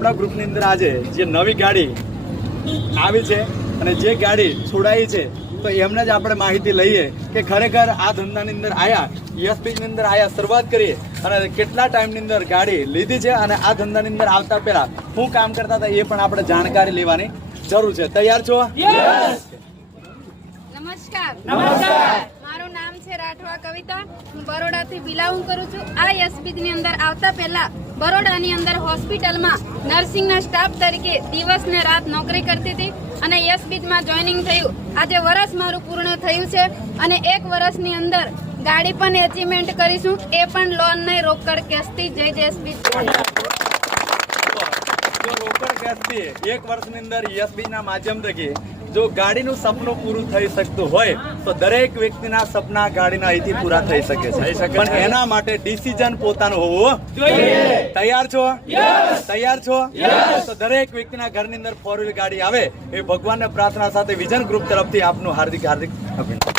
આપણા ગ્રુપની અંદર આજે જે નવી ગાડી આવી છે અને જે ગાડી છોડાઈ છે તો એમને જ આપણે માહિતી લઈએ કે ખરેખર આ ધંધાની અંદર આયા યશબીજની અંદર આયા શરૂઆત કરીએ અને કેટલા ટાઈમની અંદર ગાડી લીધી છે અને આ ધંધાની અંદર આવતા પહેલા શું કામ કરતા હતા એ પણ આપણે જાણકારી લેવાની જરૂર છે. તૈયાર છો? નમસ્કાર. નમસ્કાર. મારું નામ છે રાઠવા કવિતા. હું બરોડાથી બિલોંગ કરું છું. આ યશબીજની અંદર આવતા પહેલા બરોડાની અંદર હોસ્પિટલમાં નર્સિંગના સ્ટાફ તરીકે દિવસ ને રાત નોકરી કરતી હતી અને યશબીજમાં જોઈનિંગ થયું. આજે વર્ષ મારું પૂર્ણ થયું છે અને 1 વર્ષની અંદર ગાડી પણ એચીવમેન્ટ કરીશું, એ પણ લોન નહીં રોકડ કેશથી. જય યશબીજ. જો રોકડ કેશથી 1 વર્ષની અંદર યશબીજના માધ્યમ થકી જો ગાડીનું સપનું પૂરું થઈ શકતું હોય તો દરેક વ્યક્તિના સપના ગાડીના અહીંથી પૂરા થઈ શકે છે, પણ એના માટે ડિસિઝન પોતાનું હોવું જોઈએ. તૈયાર છો? તૈયાર છો? તો દરેક વ્યક્તિના ઘરની અંદર 4 વ્હીલ ગાડી આવે એ ભગવાનને પ્રાર્થના સાથે વિઝન ગ્રુપ તરફથી આપનું હાર્દિક અભિનંદન.